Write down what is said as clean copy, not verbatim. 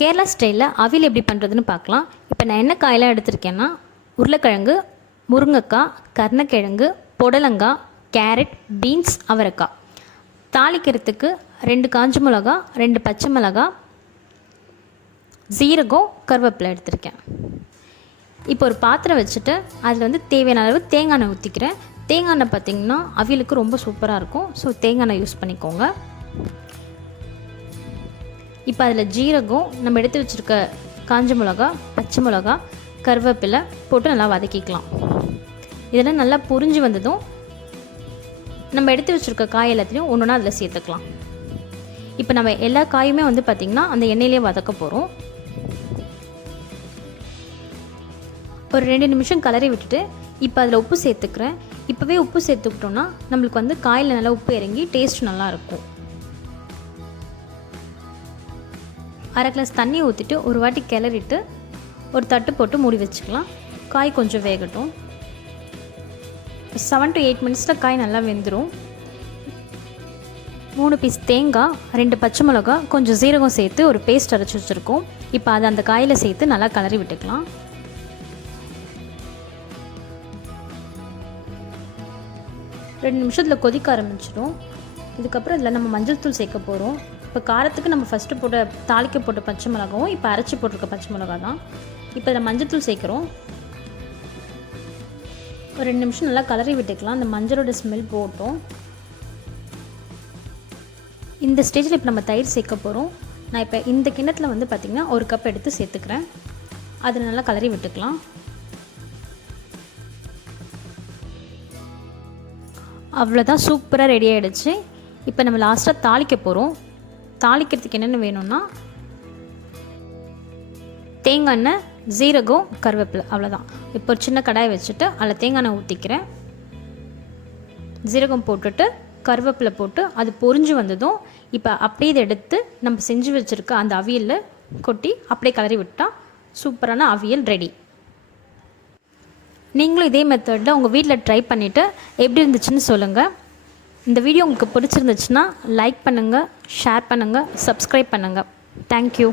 கேரளா ஸ்டைலில் அவியல் எப்படி பண்ணுறதுன்னு பார்க்கலாம். இப்போ நான் என்ன காயெல்லாம் எடுத்திருக்கேன்னா, உருளைக்கிழங்கு, முருங்கைக்காய், கருணக்கிழங்கு, புடலங்காய், கேரட், பீன்ஸ், அவரைக்காய். தாளிக்கிறதுக்கு 2 காஞ்ச மிளகா, 2 பச்சை மிளகா, சீரகம், கருவேப்பிலை எடுத்திருக்கேன். இப்போ ஒரு பாத்திரம் வச்சுட்டு அதில் தேவையான அளவு தேங்காய் எண்ணெய் ஊற்றிக்கிறேன். தேங்காய் எண்ணெய் பார்த்திங்கன்னா அவியலுக்கு ரொம்ப சூப்பராக இருக்கும். ஸோ தேங்காய் எண்ணெய் யூஸ் பண்ணிக்கோங்க. இப்போ அதில் ஜீரகம், நம்ம எடுத்து வச்சுருக்க காஞ்ச மிளகா, பச்சை மிளகா, கருவேப்பிலை போட்டு நல்லா வதக்கிக்கலாம். இதெல்லாம் நல்லா பொரிஞ்சு வந்ததும் நம்ம எடுத்து வச்சுருக்க காய் எல்லாத்துலேயும் ஒன்று ஒன்றா அதில் சேர்த்துக்கலாம். இப்போ நம்ம எல்லா காயுமே பார்த்திங்கன்னா அந்த எண்ணெயிலே வதக்க போகிறோம். ஒரு 2 நிமிஷம் கலரி விட்டுட்டு இப்போ அதில் உப்பு சேர்த்துக்கிறேன். இப்போவே உப்பு சேர்த்துக்கிட்டோன்னா நம்மளுக்கு காயில் நல்லா உப்பு இறங்கி டேஸ்ட் நல்லாயிருக்கும். 1/2 கிளாஸ் தண்ணி ஊற்றிட்டு ஒரு வாட்டி கிளறிட்டு ஒரு தட்டு போட்டு மூடி வச்சுக்கலாம். காய் கொஞ்சம் வேகட்டும். 7 to 8 மினிட்ஸில் காய் நல்லா வெந்துடும். 3 பீஸ் தேங்காய், 2 பச்சை மிளகா, கொஞ்சம் சீரகம் சேர்த்து ஒரு பேஸ்ட் அரைச்சி வச்சுருக்கோம். இப்போ அதை அந்த காயில் சேர்த்து நல்லா கலரி விட்டுக்கலாம். 2 நிமிஷத்தில் கொதிக்க ஆரம்பிச்சிடும். இதுக்கப்புறம் இதில் நம்ம மஞ்சள் தூள் சேர்க்க போகிறோம். இப்போ காரத்துக்கு நம்ம ஃபஸ்ட்டு போட்ட தாளிக்க போட்ட பச்சை மிளகாவும் இப்போ அரைச்சி போட்டிருக்க பச்சை மிளகா தான். இப்போ இதில் மஞ்சள் தூள் சேர்க்குறோம். ஒரு 2 நிமிஷம் நல்லா கலரி விட்டுக்கலாம். அந்த மஞ்சளோட ஸ்மெல் போட்டோம். இந்த ஸ்டேஜில் இப்போ நம்ம தயிர் சேர்க்க போகிறோம். நான் இப்போ இந்த கிண்ணத்தில் பார்த்திங்கன்னா 1 கப் எடுத்து சேர்த்துக்கிறேன். அதை நல்லா கலரி விட்டுக்கலாம். அவ்வளோதான், சூப்பராக ரெடி ஆகிடுச்சு. இப்போ நம்ம லாஸ்ட்டாக தாளிக்க போகிறோம். தாளிக்கிறதுக்கு என்னென்ன வேணும்னா தேங்காய் எண்ணெய், ஜீரகம், கருவேப்பிலை, அவ்வளோதான். இப்போ ஒரு சின்ன கடாய் வச்சுட்டு அதில் தேங்காய் எண்ணெய் ஊற்றிக்கிறேன். ஜீரகம் போட்டுட்டு கருவேப்பிலை போட்டு அது பொரிஞ்சு வந்ததும் இப்போ அப்படியே இதை எடுத்து நம்ம செஞ்சு வச்சுருக்க அந்த அவியலில் கொட்டி அப்படியே கலரி விட்டால் சூப்பரான அவியல் ரெடி. நீங்களும் இதே மெத்தடில் உங்கள் வீட்டில் ட்ரை பண்ணிவிட்டு எப்படி இருந்துச்சுன்னு சொல்லுங்கள். இந்த வீடியோ உங்களுக்கு பிடிச்சிருந்துச்சுன்னா லைக் பண்ணுங்கள், ஷேர் பண்ணுங்கள், சப்ஸ்கிரைப் பண்ணுங்கள். தேங்க்யூ.